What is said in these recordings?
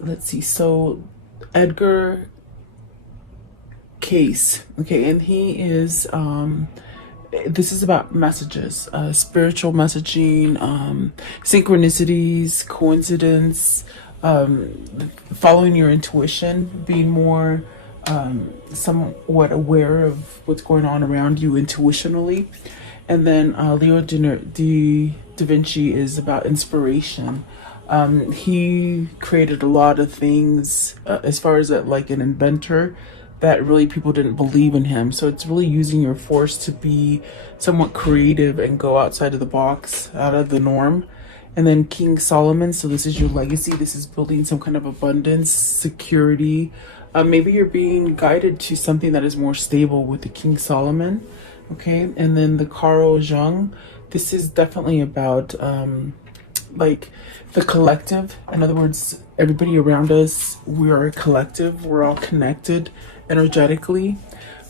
let's see. So Edgar Case, okay, and he is this is about messages, spiritual messaging, synchronicities, coincidence, following your intuition, being more somewhat aware of what's going on around you intuitionally. And then Leo da Vinci is about inspiration. He created a lot of things as far as like an inventor that really people didn't believe in him. So it's really using your force to be somewhat creative and go outside of the box, out of the norm. And then King Solomon, so this is your legacy. This is building some kind of abundance, security. Maybe you're being guided to something that is more stable with the King Solomon. Okay, and then the Carl Jung, this is definitely about like the collective. In other words, everybody around us, we are a collective, we're all connected energetically.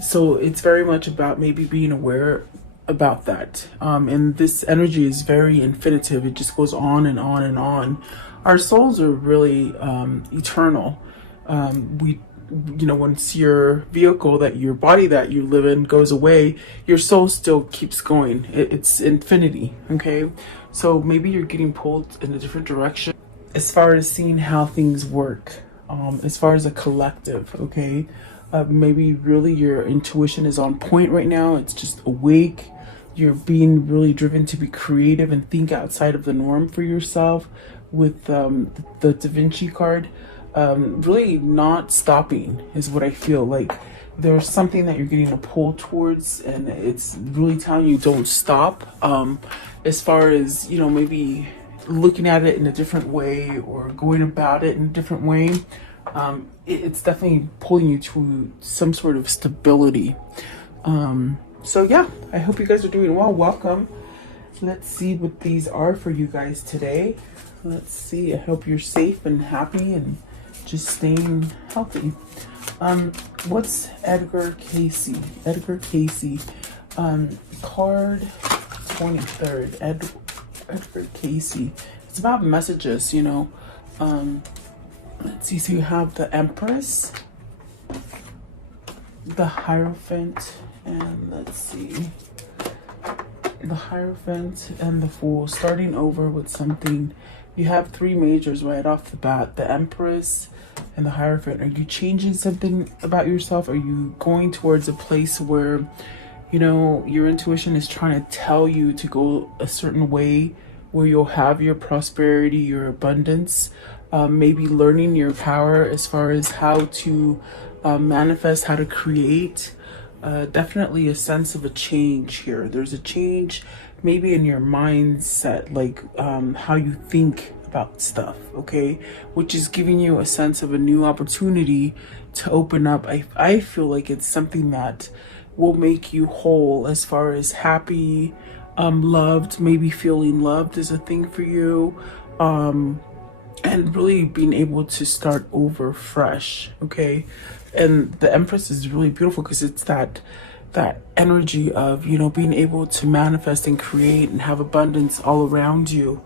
So it's very much about maybe being aware about that. And this energy is very infinitive, it just goes on and on and on. Our souls are really eternal. We you know, once your vehicle, that your body that you live in goes away, your soul still keeps going. It's infinity. Okay, so maybe you're getting pulled in a different direction as far as seeing how things work, as far as a collective. Okay, maybe really your intuition is on point right now, it's just awake. You're being really driven to be creative and think outside of the norm for yourself with the Da Vinci card. Really not stopping is what I feel like. There's something that you're getting a pull towards, and it's really telling you don't stop. As far as, you know, maybe looking at it in a different way or going about it in a different way, it's definitely pulling you to some sort of stability. So yeah, I hope you guys are doing well. Welcome. Let's see what these are for you guys today. Let's see. I hope you're safe and happy and just staying healthy. What's Edgar Casey? Edgar Casey. Card 23rd. Edgar Casey. It's about messages, you know. Let's see. So you have the Empress, the Hierophant, and let's see. The Hierophant and the Fool. Starting over with something. You have three majors right off the bat. The Empress and the Hierophant. Are you changing something about yourself? Are you going towards a place where, you know, your intuition is trying to tell you to go a certain way where you'll have your prosperity, your abundance, maybe learning your power as far as how to manifest, how to create. Definitely a sense of a change here. There's a change maybe in your mindset, like how you think about stuff, okay? Which is giving you a sense of a new opportunity to open up. I feel like it's something that will make you whole as far as happy, loved, maybe feeling loved is a thing for you. And really being able to start over fresh, okay? And the Empress is really beautiful because it's that energy of, you know, being able to manifest and create and have abundance all around you.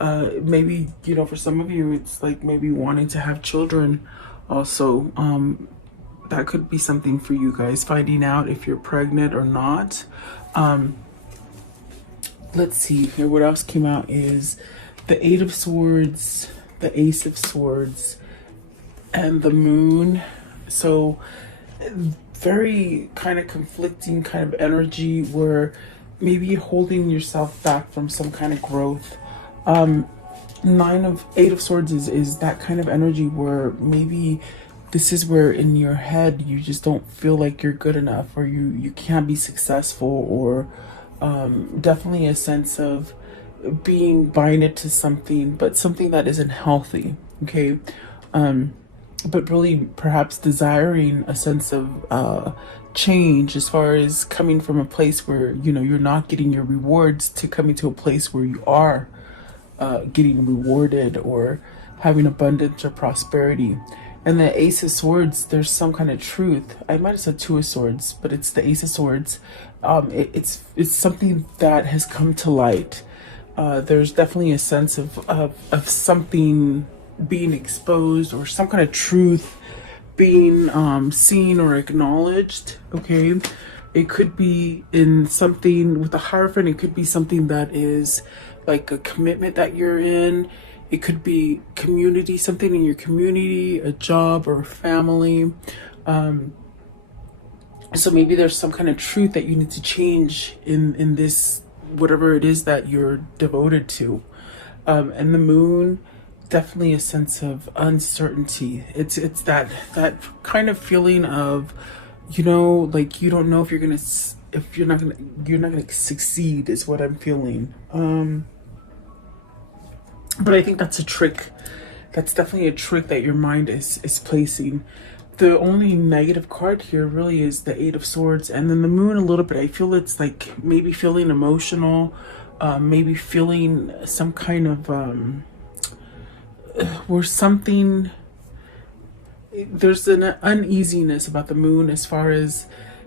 Maybe, you know, for some of you, it's like maybe wanting to have children also. That could be something for you guys, finding out if you're pregnant or not. Let's see here. What else came out is the Eight of Swords, the Ace of Swords, and the Moon. So very kind of conflicting kind of energy where maybe you're holding yourself back from some kind of growth. Eight of Swords is that kind of energy where maybe this is where in your head you just don't feel like you're good enough, or you can't be successful, or definitely a sense of being binded to something, but something that isn't healthy, okay? But really perhaps desiring a sense of change as far as coming from a place where, you know, you're not getting your rewards to coming to a place where you are getting rewarded or having abundance or prosperity. And the Ace of Swords, there's some kind of truth. I might have said Two of Swords, but it's the Ace of Swords. It's something that has come to light. There's definitely a sense of something being exposed, or some kind of truth being seen or acknowledged. Okay, it could be in something with the Hierophant. It could be something that is like a commitment that you're in. It could be community, something in your community, a job or a family. So maybe there's some kind of truth that you need to change in this, whatever it is that you're devoted to. And the moon, definitely a sense of uncertainty. It's that kind of feeling of, you know, like you don't know if you're not gonna succeed, is what I'm feeling. But I think that's a trick. That's definitely a trick that your mind is placing. The only negative card here really is the Eight of Swords, and then the moon a little bit. I feel it's like maybe feeling emotional, maybe feeling some kind of where something, there's an uneasiness about the moon, as far as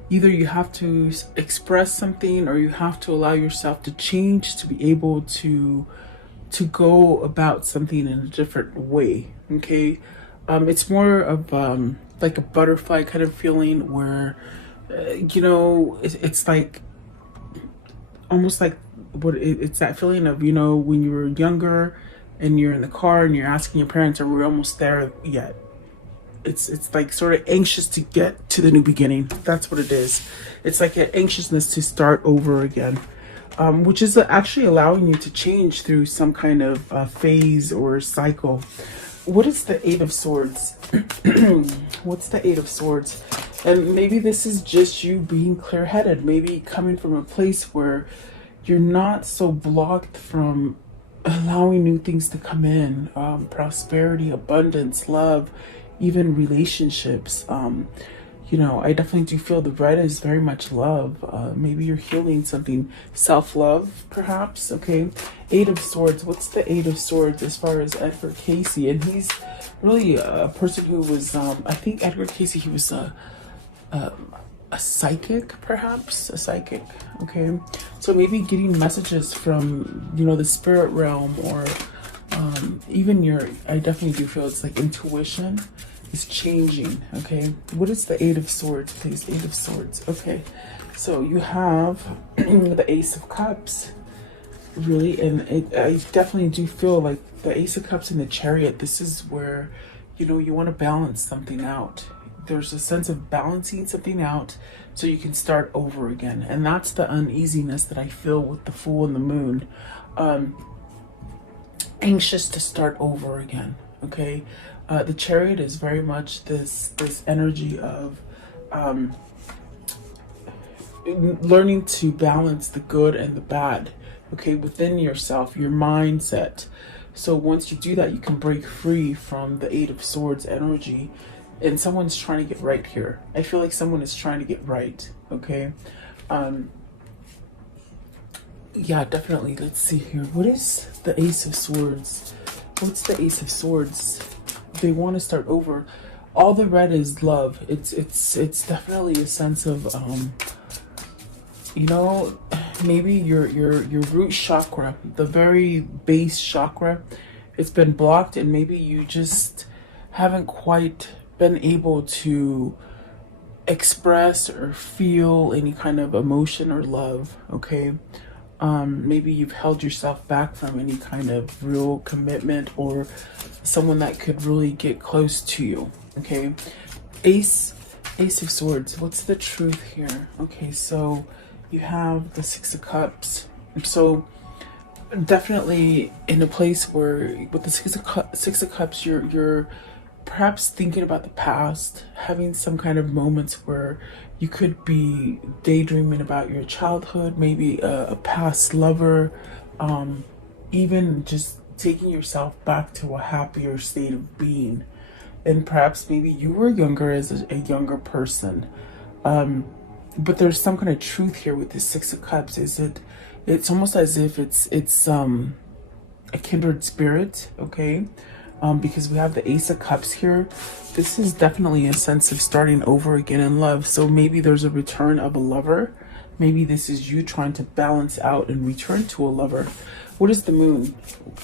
either you have to express something or you have to allow yourself to change to be able to go about something in a different way. Okay, it's more of like a butterfly kind of feeling, where you know, it's like almost like it's that feeling of, you know, when you were younger and you're in the car and you're asking your parents, are we almost there yet? It's like sort of anxious to get to the new beginning. That's what it is. It's like an anxiousness to start over again, which is actually allowing you to change through some kind of phase or cycle. What is the Eight of Swords? What's the Eight of Swords? And maybe this is just you being clear-headed, maybe coming from a place where you're not so blocked from allowing new things to come in, prosperity, abundance, love, even relationships. You know, I definitely do feel the red is very much love. Maybe you're healing something, self-love, perhaps. Okay, Eight of Swords. What's the Eight of Swords as far as Edgar Casey? And he's really a person who was, I think Edgar Casey, he was a psychic, perhaps a psychic. Okay, so maybe getting messages from, you know, the spirit realm, or even your, I definitely do feel it's like intuition is changing. Okay, what is the Eight of Swords, please? Eight of Swords. Okay, so you have the Ace of Cups, really, and I definitely do feel like the Ace of Cups and the Chariot. This is where, you know, you want to balance something out. There's a sense of balancing something out so you can start over again, and that's the uneasiness that I feel with the Fool and the Moon. Anxious to start over again. Okay, the Chariot is very much this energy of learning to balance the good and the bad, okay, within yourself, your mindset. So once you do that, you can break free from the Eight of Swords energy. And someone's trying to get right here. I feel like someone is trying to get right. Okay, yeah, definitely. Let's see here. What is the Ace of Swords? What's the Ace of Swords? They want to start over. All the red is love. It's definitely a sense of you know, maybe your root chakra, the very base chakra, it's been blocked, and maybe you just haven't quite been able to express or feel any kind of emotion or love. Okay, maybe you've held yourself back from any kind of real commitment or someone that could really get close to you. Okay, Ace of Swords. What's the truth here? Okay, so you have the Six of Cups. So definitely in a place where with the Six of Cups, you're perhaps thinking about the past, having some kind of moments where you could be daydreaming about your childhood, maybe a past lover, even just taking yourself back to a happier state of being. And perhaps maybe you were younger as a younger person. But there's some kind of truth here with the Six of Cups. It's almost as if it's a kindred spirit, okay? Because we have the Ace of Cups here. This is definitely a sense of starting over again in love. So maybe there's a return of a lover Maybe this is you trying to balance out and return to a lover. What is the moon?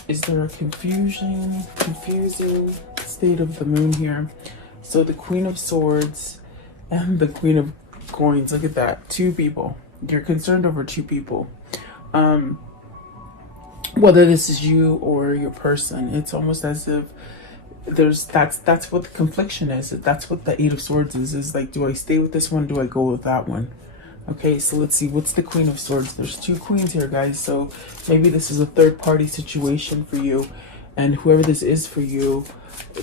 Is there a confusing state of the moon here? So the Queen of Swords and the Queen of Coins. Look at that. Two people. You're concerned over two people. Whether this is you or your person, it's almost as if that's what the confliction is. That's what the Eight of Swords is like, do I stay with this one? Do I go with that one? Okay, so let's see, what's the Queen of Swords? There's two queens here, guys. So maybe this is a third party situation for you, and whoever this is for you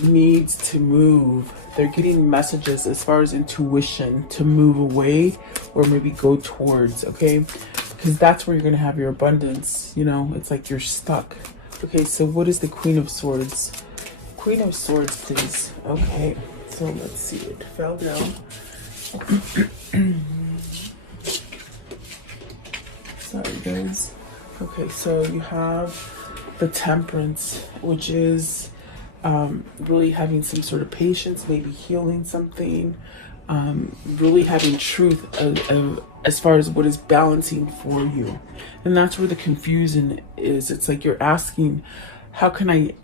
needs to move. They're getting messages as far as intuition to move away or maybe go towards, okay? Because that's where you're going to have your abundance. You know, it's like you're stuck. Okay, so what is the Queen of Swords? Queen of Swords, please. Okay, so let's see. It fell down. Sorry, guys. Okay, so you have the Temperance, which is really having some sort of patience, maybe healing something, really having truth as far as what is balancing for you. And that's where the confusion is. It's like you're asking, how can I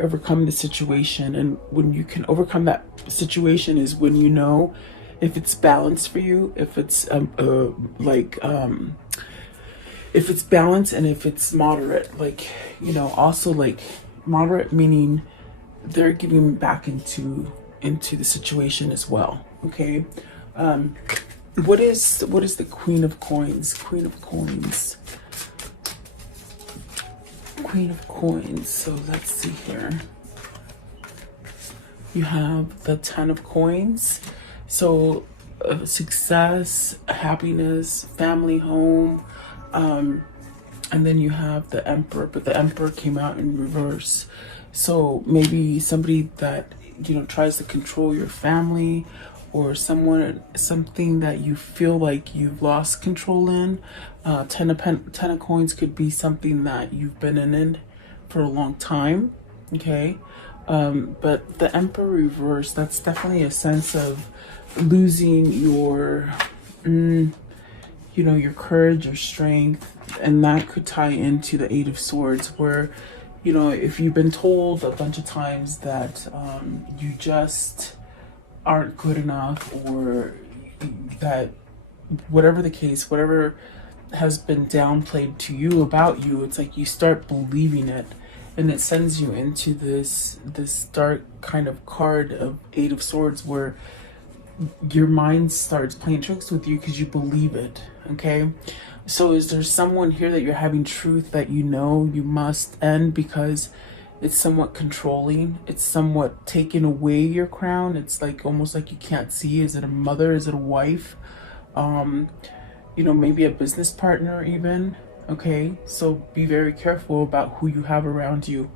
overcome the situation? And when you can overcome that situation is when you know if it's balanced for you, if it's if it's balanced and if it's moderate. Like, you know, also like moderate meaning they're giving back into the situation as well. Okay. What is the Queen of Coins? Queen of Coins. Queen of Coins. So let's see here. You have the Ten of Coins. So success, happiness, family, home. And then you have the Emperor, but the Emperor came out in reverse. So maybe somebody that, you know, tries to control your family, or something that you feel like you've lost control in. Ten of Coins could be something that you've been in for a long time. Okay. But the Emperor reverse, that's definitely a sense of losing your, you know, your courage or strength. And that could tie into the Eight of Swords, where, you know, if you've been told a bunch of times that you just aren't good enough, or that whatever the case, whatever has been downplayed to you about you, it's like you start believing it, and it sends you into this dark kind of card of Eight of Swords, where your mind starts playing tricks with you because you believe it. Okay, so is there someone here that you're having truth that you know you must end because it's somewhat controlling, it's somewhat taking away your crown? It's like almost like you can't see. Is it a mother? Is it a wife? You know, maybe a business partner even. Okay, so be very careful about who you have around you.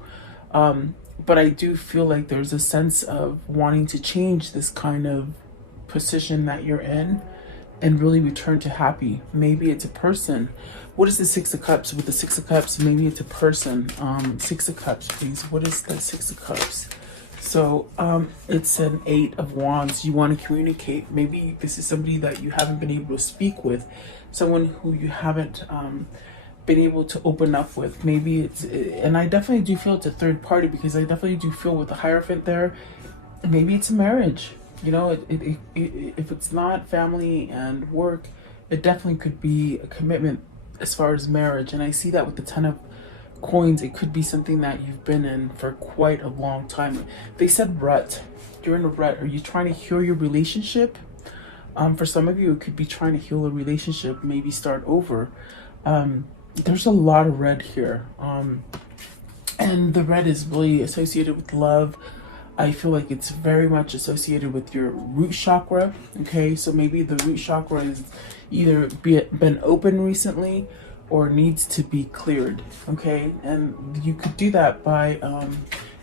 But I do feel like there's a sense of wanting to change this kind of position that you're in and really return to happy. Maybe it's a person. What is the Six of Cups? With the Six of Cups, maybe it's a person. Six of Cups, please. What is the Six of Cups? So it's an Eight of Wands. You want to communicate. Maybe this is somebody that you haven't been able to speak with, someone who you haven't been able to open up with. Maybe it's, and I definitely do feel it's a third party, because I definitely do feel with the Hierophant there, maybe it's a marriage. You know, if it's not family and work, it definitely could be a commitment as far as marriage. And I see that with the Ten of Coins. It could be something that you've been in for quite a long time. They said rut. You're in a rut. Are you trying to heal your relationship? For some of you, it could be trying to heal a relationship, maybe start over. There's a lot of red here. And the red is really associated with love. I feel like it's very much associated with your root chakra. Okay, so maybe the root chakra is either been open recently or needs to be cleared. Okay, and you could do that by,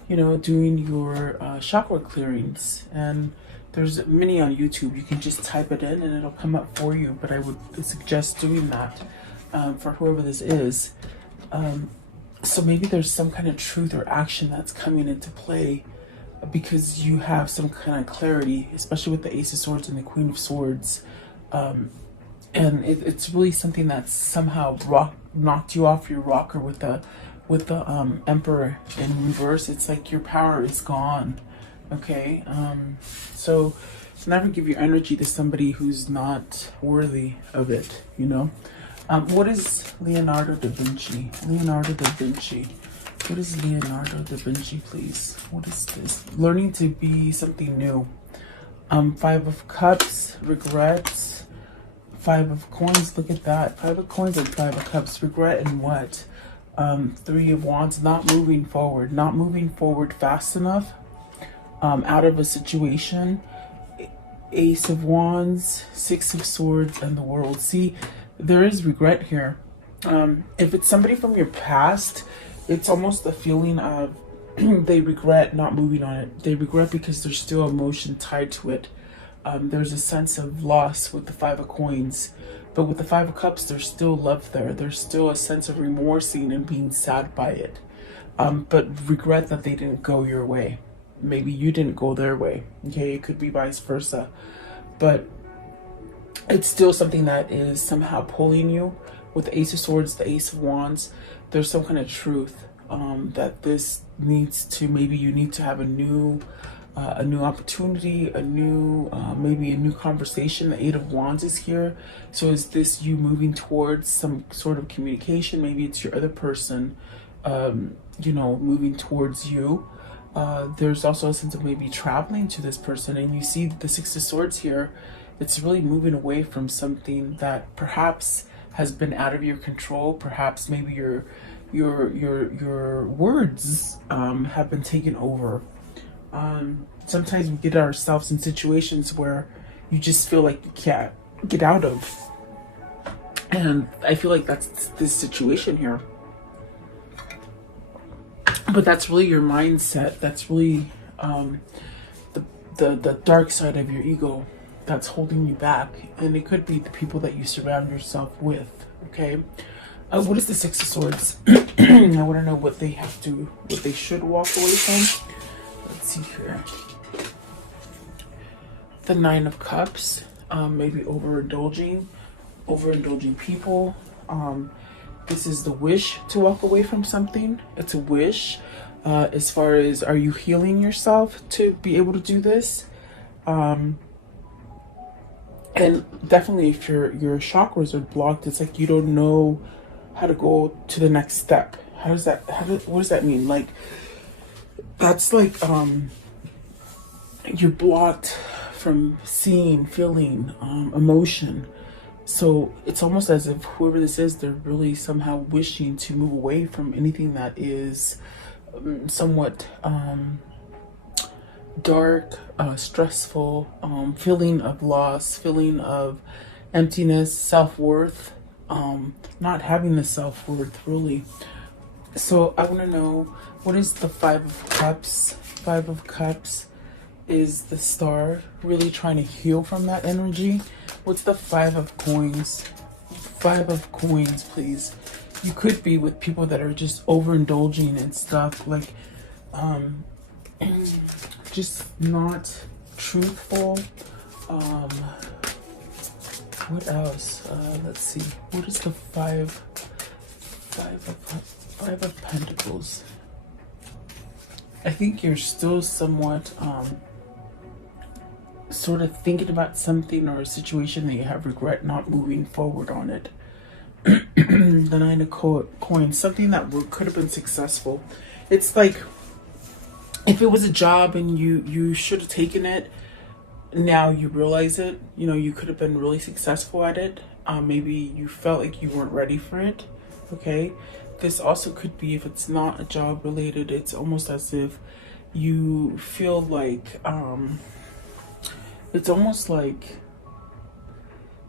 you know, doing your chakra clearings. And there's many on YouTube. You can just type it in and it'll come up for you. But I would suggest doing that for whoever this is. So maybe there's some kind of truth or action that's coming into play, because you have some kind of clarity, especially with the Ace of Swords and the Queen of Swords. it's really something that's somehow knocked you off your rocker with the Emperor in reverse. It's like your power is gone. Okay, so never give your energy to somebody who's not worthy of it, you know. What is Leonardo da Vinci? Leonardo da Vinci. What is Leonardo da Vinci, please? What is this? Learning to be something new. Five of Cups, regrets. Five of Coins, look at that. Five of Coins and Five of Cups. Regret and what? Three of Wands, not moving forward. Not moving forward fast enough. Out of a situation. Ace of Wands, Six of Swords, and the World. See, there is regret here. If it's somebody from your past, it's almost a feeling of they regret not moving on it. They regret because there's still emotion tied to it. There's a sense of loss with the Five of Coins. But with the Five of Cups, there's still love there. There's still a sense of remorsing and being sad by it. But regret that they didn't go your way. Maybe you didn't go their way. Okay, it could be vice versa. But it's still something that is somehow pulling you. With the Ace of Swords, the Ace of Wands, there's some kind of truth that this needs to, maybe you need to have a new opportunity, maybe a new conversation. The Eight of Wands is here. So is this you moving towards some sort of communication? Maybe it's your other person, you know, moving towards you. There's also a sense of maybe traveling to this person, and you see the Six of Swords here. It's really moving away from something that perhaps has been out of your control. Perhaps maybe your words have been taken over. Sometimes we get ourselves in situations where you just feel like you can't get out of, and I feel like that's this situation here. But that's really your mindset. That's really the dark side of your ego that's holding you back, and it could be the people that you surround yourself with. Okay, what is the Six of Swords? I want to know what they should walk away from. Let's see here. The Nine of Cups, maybe overindulging people. This is the wish to walk away from something. It's a wish. As far as, are you healing yourself to be able to do this? And definitely if your chakras are blocked, it's like you don't know how to go to the next step. What does that mean? Like, that's like you're blocked from seeing, feeling, emotion. So it's almost as if whoever this is, they're really somehow wishing to move away from anything that is somewhat dark, stressful, feeling of loss, feeling of emptiness, self-worth, not having the self-worth really. So I want to know, what is the Five of Cups? Five of Cups is the Star, really trying to heal from that energy. What's the Five of Coins? Five of Coins, please. You could be with people that are just overindulging and stuff, like just not truthful. What else? Let's see. What is the Five of Pentacles? I think you're still somewhat sort of thinking about something or a situation that you have regret not moving forward on it. The Nine of Coins, something that could have been successful. It's like if it was a job and you should have taken it, now you realize it, you know, you could have been really successful at it. Maybe you felt like you weren't ready for it. Okay, this also could be, if it's not a job related, it's almost as if you feel like it's almost like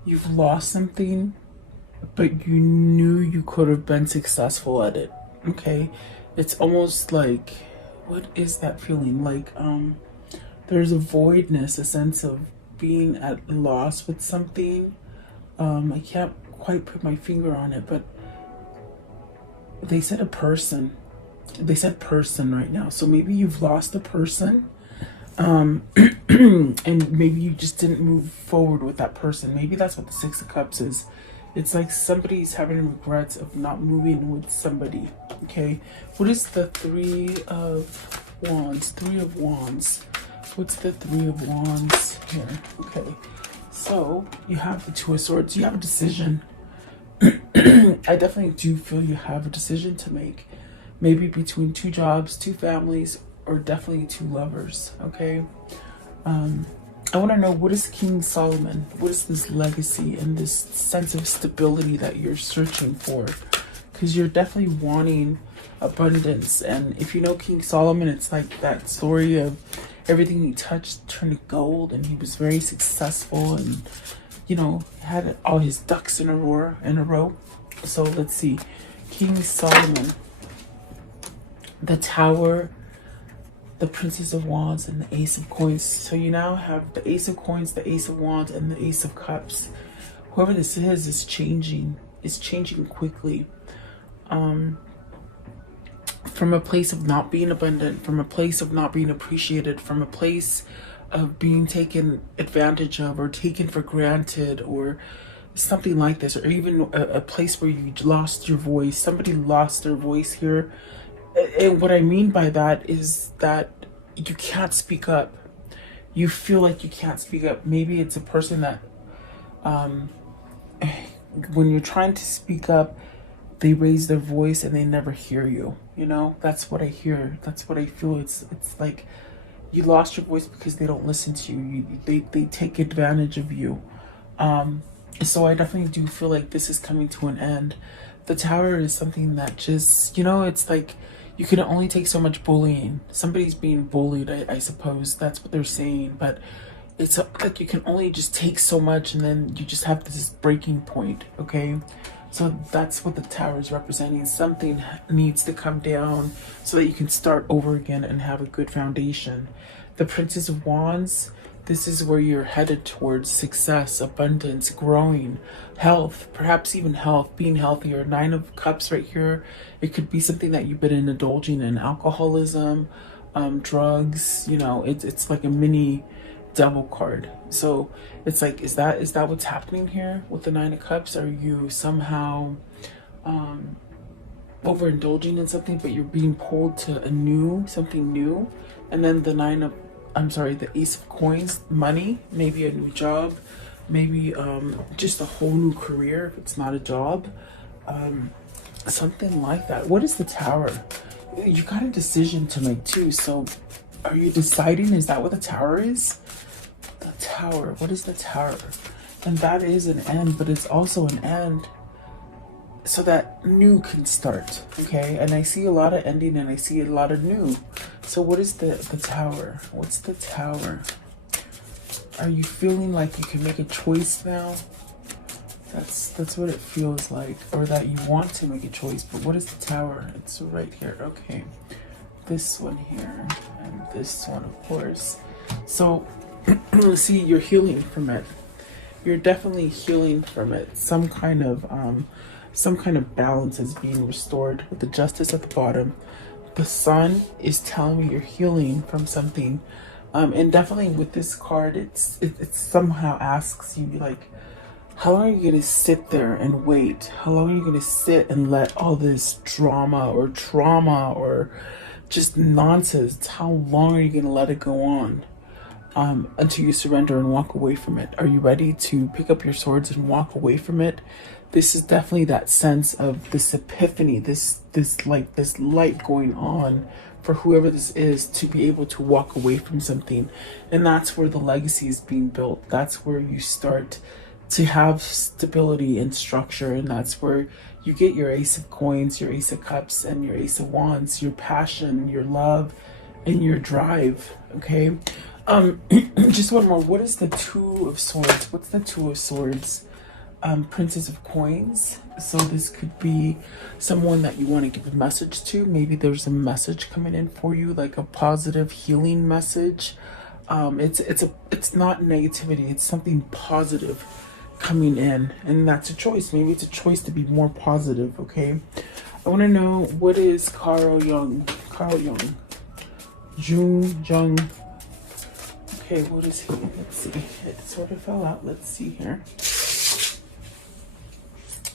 you've lost something, but you knew you could have been successful at it. Okay, it's almost like, what is that feeling? Like there's a voidness, a sense of being at loss with something. I can't quite put my finger on it, but they said a person. They said person right now. So maybe you've lost a person. And maybe you just didn't move forward with that person. Maybe that's what the Six of Cups is. It's like somebody's having regrets of not moving with somebody. Okay, what is the Three of Wands? Three of Wands. What's the Three of Wands here? Okay, so you have the Two of Swords. You have a decision. I definitely do feel you have a decision to make. Maybe between two jobs, two families, or definitely two lovers. Okay, I want to know, what is King Solomon? What is this legacy and this sense of stability that you're searching for? Because you're definitely wanting abundance. And if you know King Solomon, it's like that story of everything he touched turned to gold, and he was very successful, and you know, had all his ducks in a row. So let's see, King Solomon, the Tower, the Princess of Wands, and the Ace of Coins. So you now have the Ace of Coins, the Ace of Wands, and the Ace of Cups. Whoever this is changing. It's changing quickly. From a place of not being abundant, from a place of not being appreciated, from a place of being taken advantage of or taken for granted, or something like this, or even a place where you lost your voice. Somebody lost their voice here. And what I mean by that is that you can't speak up. You feel like you can't speak up. Maybe it's a person that, when you're trying to speak up, they raise their voice and they never hear you. You know, that's what I hear. That's what I feel. It's like you lost your voice because they don't listen to you. They take advantage of you. So I definitely do feel like this is coming to an end. The Tower is something that just, you know, it's like you can only take so much bullying. Somebody's being bullied, I suppose. That's what they're saying. But it's like you can only just take so much, and then you just have this breaking point, okay? So that's what the Tower is representing. Something needs to come down so that you can start over again and have a good foundation. The Princess of Wands, this is where you're headed towards success, abundance, growing, health, perhaps even health, being healthier. Nine of Cups right here. It could be something that you've been indulging in, alcoholism, drugs, you know, it's like a mini double card. So it's like, is that what's happening here with the Nine of Cups? Are you somehow overindulging in something, but you're being pulled to something new? And then the Ace of Coins, money, maybe a new job, maybe just a whole new career if it's not a job, something like that. What is the Tower? You got a decision to make too. So are you deciding? Is that what the Tower is? The Tower. What is the Tower? And that is an end, but it's also an end so that new can start. Okay, and I see a lot of ending and I see a lot of new. So what is the Tower? What's the Tower? Are you feeling like you can make a choice now? That's what it feels like, or that you want to make a choice. But what is the Tower? It's right here. Okay, this one here and this one, of course. So see, you're healing from it. You're definitely healing from it. Some kind of balance is being restored with the Justice at the bottom. The Sun is telling me you're healing from something, and definitely with this card, it somehow asks you, like, how long are you gonna sit there and wait? How long are you gonna sit and let all this drama or trauma or just nonsense? How long are you gonna let it go on? Until you surrender and walk away from it. Are you ready to pick up your swords and walk away from it? This is definitely that sense of this epiphany, this light going on for whoever this is, to be able to walk away from something. And that's where the legacy is being built. That's where you start to have stability and structure, and that's where you get your Ace of Coins, your Ace of Cups, and your Ace of Wands, your passion, your love, and your drive. Okay, just one more. What is the Two of Swords? What's the Two of Swords? Princess of Coins. So this could be someone that you want to give a message to. Maybe there's a message coming in for you, like a positive healing message. It's not negativity. It's something positive coming in, and that's a choice. Maybe it's a choice to be more positive. Okay, I want to know, what is Carl Jung, Jung, Okay, what is he? Let's see. It sort of fell out. Let's see here. It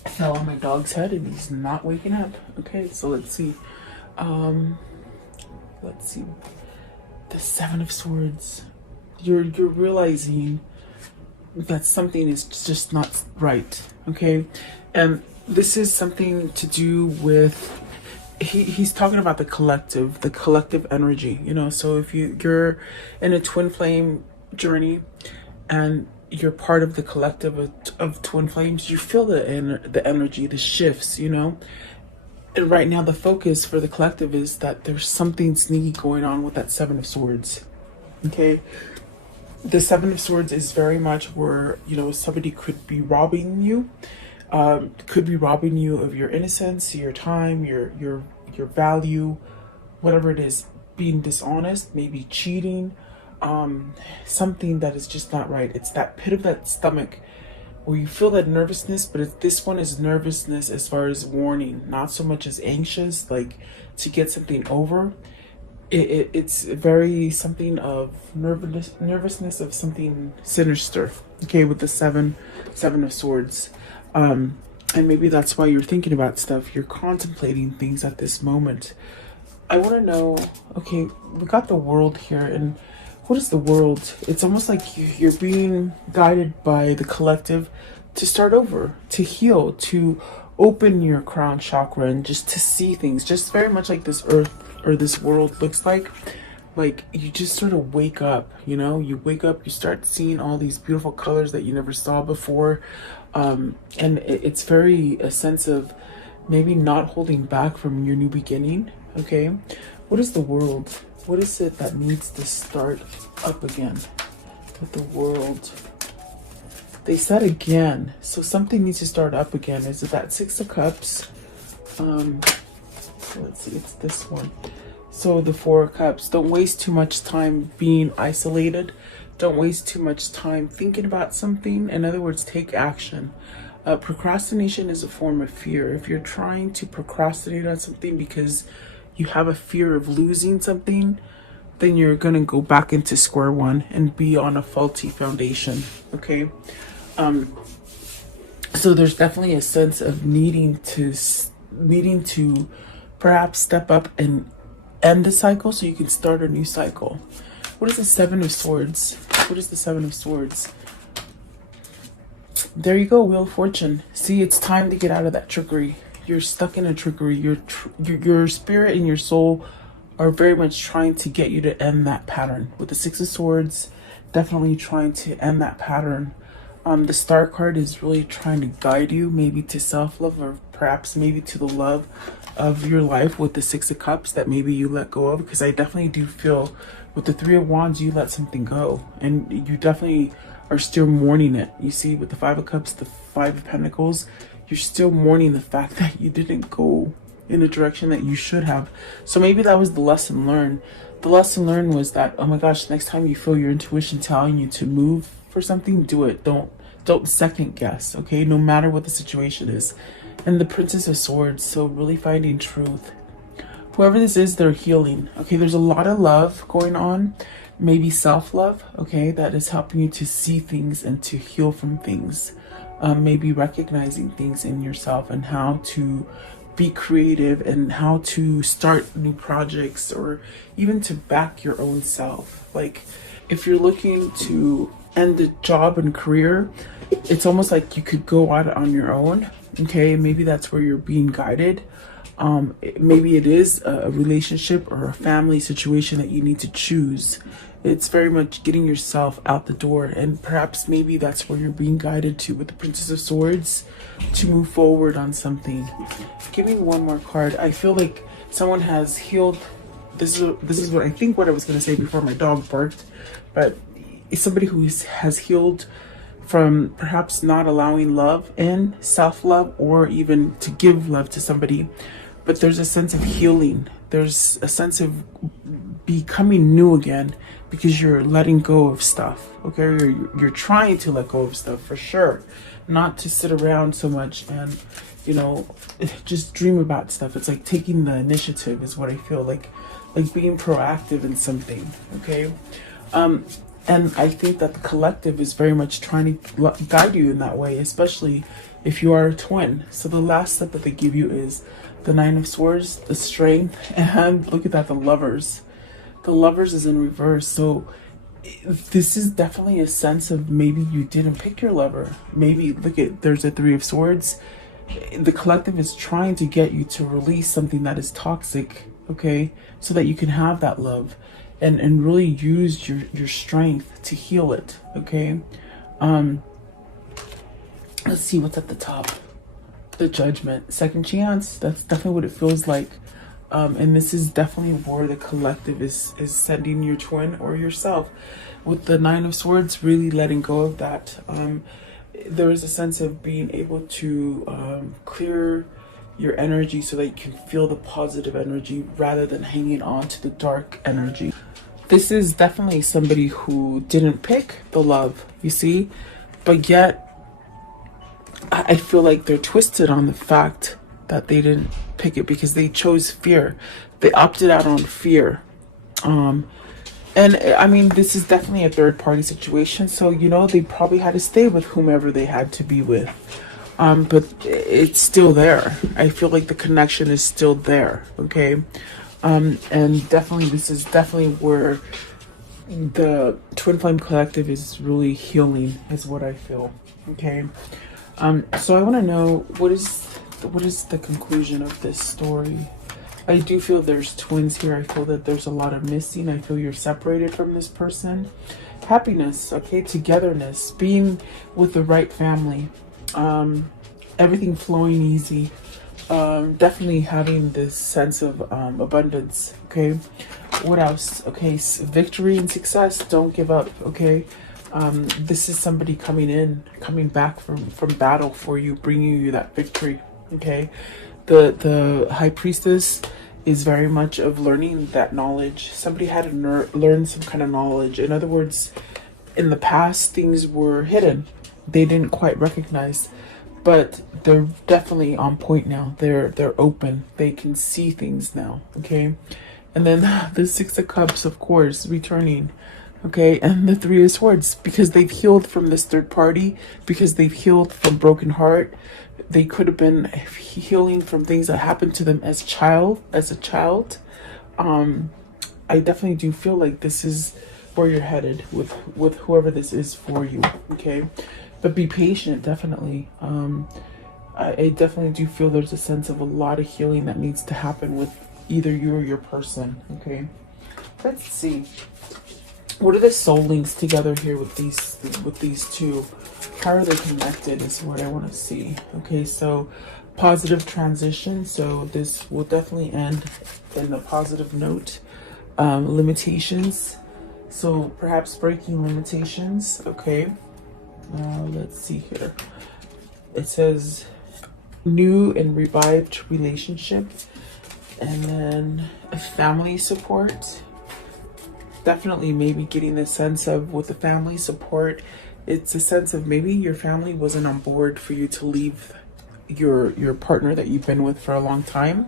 fell on my dog's head and he's not waking up. Okay, so let's see. Let's see. The Seven of Swords. You're realizing that something is just not right. Okay, and this is something to do with. He's talking about the collective energy, you know. So if you're in a twin flame journey and you're part of the collective of twin flames, you feel the energy, the shifts, you know. And right now the focus for the collective is that there's something sneaky going on with that Seven of Swords. Okay, the Seven of Swords is very much where, you know, somebody could be robbing you. Could be robbing you of your innocence, your time, your value, whatever it is, being dishonest, maybe cheating, something that is just not right. It's that pit of that stomach where you feel that nervousness, but this one is nervousness as far as warning, not so much as anxious, like to get something over. It's very something of nervousness of something sinister. Okay, with the seven of swords. And maybe that's why you're thinking about stuff. You're contemplating things at this moment. I want to know, okay, we got the world here. And what is the world? It's almost like you're being guided by the collective to start over, to heal, to open your crown chakra and just to see things. Just very much like this earth or this world looks like. Like you just sort of wake up, you know, you wake up, you start seeing all these beautiful colors that you never saw before. And it's very a sense of maybe not holding back from your new beginning. Okay, what is the world? What is it that needs to start up again with the world? They said again, so something needs to start up again. Is it that Six of Cups? Let's see, it's this one. So the Four of Cups. Don't waste too much time being isolated. Don't waste too much time thinking about something. In other words, take action. Procrastination is a form of fear. If you're trying to procrastinate on something because you have a fear of losing something, then you're going to go back into square one and be on a faulty foundation. Okay. So there's definitely a sense of needing to perhaps step up and end the cycle so you can start a new cycle. What is the Seven of Swords? What is the Seven of Swords? There you go, Wheel of Fortune. See, it's time to get out of that trickery. You're stuck in a trickery. Your spirit and your soul are very much trying to get you to end that pattern. With the Six of Swords, definitely trying to end that pattern. The Star card is really trying to guide you, maybe to self-love, or perhaps maybe to the love of your life with the Six of Cups that maybe you let go of. Because I definitely do feel with the Three of Wands, you let something go. And you definitely are still mourning it. You see, with the Five of Cups, the Five of Pentacles, you're still mourning the fact that you didn't go in the direction that you should have. So maybe that was the lesson learned. The lesson learned was that, oh my gosh, next time you feel your intuition telling you to move for something, do it. Don't second guess, okay? No matter what the situation is. And the Princess of Swords, so really finding truth. Whoever this is, they're healing. Okay, there's a lot of love going on. Maybe self-love, okay? That is helping you to see things and to heal from things. Maybe recognizing things in yourself and how to be creative and how to start new projects or even to back your own self. Like if you're looking to end a job and career, it's almost like you could go out on your own. Okay, maybe that's where you're being guided. Maybe it is a relationship or a family situation that you need to choose. It's very much getting yourself out the door, and perhaps maybe that's where you're being guided to with the Princess of Swords to move forward on something. Give me one more card. I feel like someone has healed. This is what I think what I was going to say before my dog barked, but it's somebody who has healed from perhaps not allowing love and self-love, or even to give love to somebody. But there's a sense of healing. There's a sense of becoming new again because you're letting go of stuff. Okay, you're trying to let go of stuff for sure. Not to sit around so much and, you know, just dream about stuff. It's like taking the initiative is what I feel like being proactive in something. Okay. And I think that the collective is very much trying to guide you in that way, especially if you are a twin. So the last step that they give you is the Nine of Swords, the Strength, and look at that, the Lovers. The Lovers is in reverse. So this is definitely a sense of maybe you didn't pick your lover. Maybe, look at, there's a Three of Swords. The collective is trying to get you to release something that is toxic, okay? So that you can have that love. And really use your strength to heal it, okay? Let's see what's at the top. The Judgment, second chance. That's definitely what it feels like. And this is definitely where the collective is sending your twin or yourself. With the Nine of Swords, really letting go of that. There is a sense of being able to clear your energy so that you can feel the positive energy rather than hanging on to the dark energy. This is definitely somebody who didn't pick the love, you see, but yet I feel like they're twisted on the fact that they didn't pick it because they chose fear. They opted out on fear. And I mean, this is definitely a third party situation. So, you know, they probably had to stay with whomever they had to be with. But it's still there. I feel like the connection is still there. Okay. And definitely, this is definitely where the Twin Flame Collective is really healing, is what I feel. Okay. So I want to know, what is the conclusion of this story? I do feel there's twins here. I feel that there's a lot of missing. I feel you're separated from this person. Happiness, okay, togetherness, being with the right family, everything flowing easy. Definitely having this sense of abundance, okay? What else? Okay, victory and success. Don't give up, okay? This is somebody coming back from battle for you, bringing you that victory, okay? The High Priestess is very much of learning that knowledge. Somebody had to learn some kind of knowledge. In other words, in the past, things were hidden. They didn't quite recognize. But they're definitely on point now. They're open. They can see things now, okay? And then the Six of Cups, of course, returning, okay? And the Three of Swords, because they've healed from this third party, because they've healed from broken heart. They could have been healing from things that happened to them as a child. I definitely do feel like this is where you're headed with whoever this is for you, okay? But be patient, definitely. I definitely do feel there's a sense of a lot of healing that needs to happen with either you or your person, okay? Let's see. What are the soul links together here with these two? How are they connected is what I want to see. Okay, so positive transition. So this will definitely end in a positive note. Limitations. So perhaps breaking limitations, okay? Let's see here. It says new and revived relationship, and then a family support. Definitely maybe getting the sense of with the family support, it's a sense of maybe your family wasn't on board for you to leave your partner that you've been with for a long time,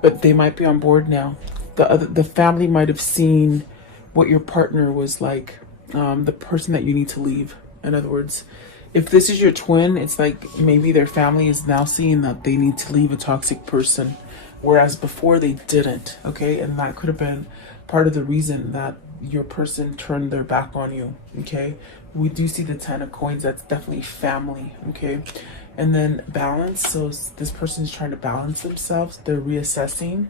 but they might be on board now. The family might have seen what your partner was like, the person that you need to leave. In other words, if this is your twin, it's like maybe their family is now seeing that they need to leave a toxic person, whereas before they didn't, okay? And that could have been part of the reason that your person turned their back on you, okay? We do see the Ten of Coins. That's definitely family, okay? And then balance. So this person is trying to balance themselves. They're reassessing,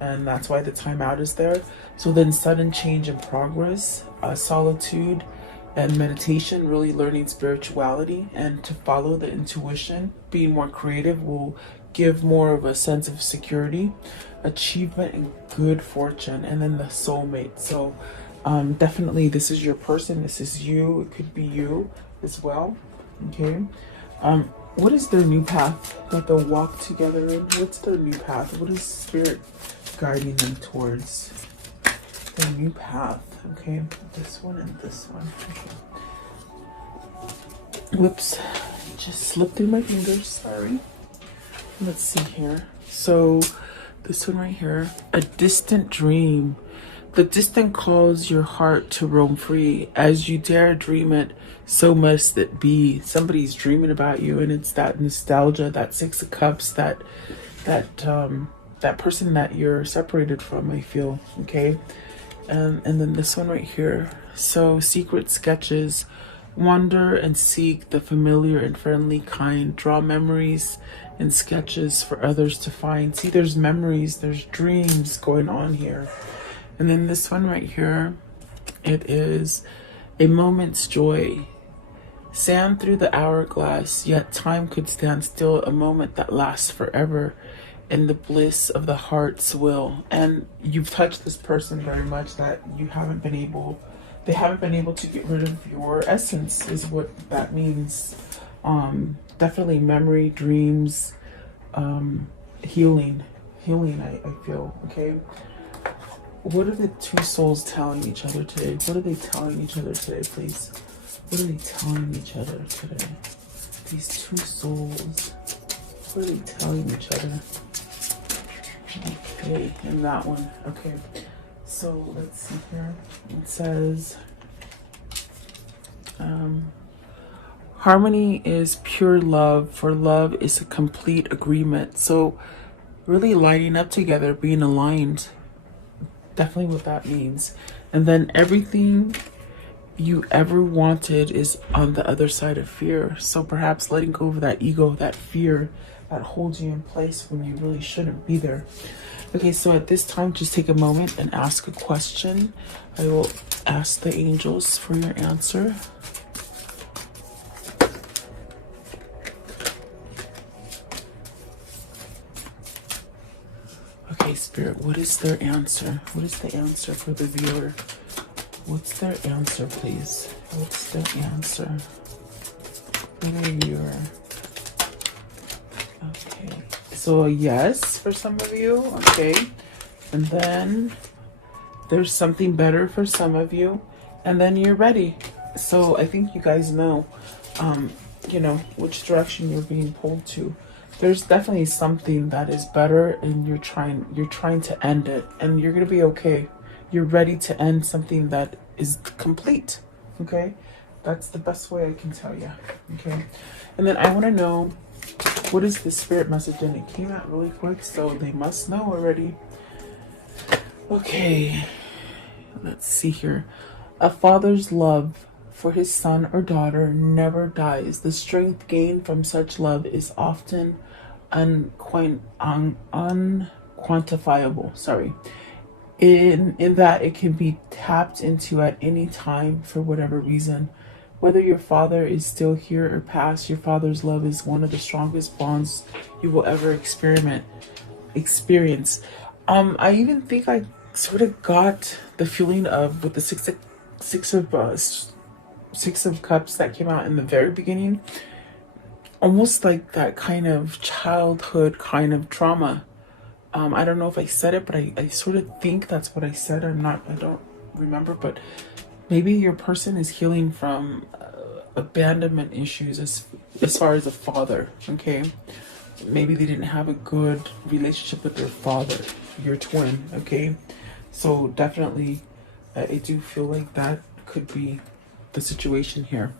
and that's why the timeout is there. So then sudden change in progress, solitude, and meditation, really learning spirituality and to follow the intuition. Being more creative will give more of a sense of security, achievement, and good fortune. And then the soulmate. So definitely this is your person. This is you. It could be you as well. Okay. What is their new path that they'll walk together in? What's their new path? What is spirit guiding them towards? Their new path. Okay, this one and this one. Okay. Whoops, just slipped through my fingers, sorry. Let's see here. So this one right here, a distant dream. The distant calls your heart to roam free. As you dare dream it, so must it be. Somebody's dreaming about you, and it's that nostalgia, that Six of Cups, that person that you're separated from, I feel. Okay. And then this one right here. So secret sketches. Wander and seek the familiar and friendly kind. Draw memories and sketches for others to find. See, there's memories, there's dreams going on here. And then this one right here, it is a moment's joy. Sand through the hourglass, yet time could stand still. A moment that lasts forever in the bliss of the heart's will. And you've touched this person very much, that you haven't been able, they haven't been able to get rid of your essence, is what that means. Definitely memory, dreams, healing, I feel. Okay. What are the two souls telling each other today? What are they telling each other today, please? What are they telling each other today? These two souls. What are they telling each other? Okay, and that one. Okay. So let's see here. It says, harmony is pure love, for love is a complete agreement. So really lining up together, being aligned. Definitely what that means. And then everything you ever wanted is on the other side of fear. So perhaps letting go of that ego, that fear that holds you in place when you really shouldn't be there. Okay, so at this time, just take a moment and ask a question. I will ask the angels for your answer. Okay, Spirit, what is their answer? What is the answer for the viewer? What's their answer, please? What's their answer for the viewer? Okay, so a yes for some of you. Okay, and then there's something better for some of you, and then you're ready. So I think you guys know, you know, which direction you're being pulled to. There's definitely something that is better, and you're trying to end it, and you're gonna be okay. You're ready to end something that is complete. Okay, that's the best way I can tell you. Okay, and then I want to know, what is the spirit message? And it came out really quick, so they must know already. Okay, let's see here. A father's love for his son or daughter never dies. The strength gained from such love is often unquantifiable. Sorry. In that it can be tapped into at any time for whatever reason. Whether your father is still here or past, your father's love is one of the strongest bonds you will ever experience. I even think I sort of got the feeling of, with the six of cups that came out in the very beginning, almost like that kind of childhood kind of trauma. I don't know if I said it, but I sort of think that's what I said. I don't remember, but maybe your person is healing from abandonment issues as far as a father. Okay, maybe they didn't have a good relationship with their father, your twin. Okay, so definitely I do feel like that could be the situation here.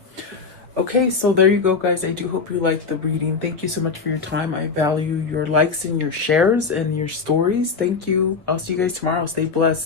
Okay, so there you go, guys. I do hope you liked the reading. Thank you so much for your time. I value your likes and your shares and your stories. Thank you. I'll see you guys tomorrow. Stay blessed.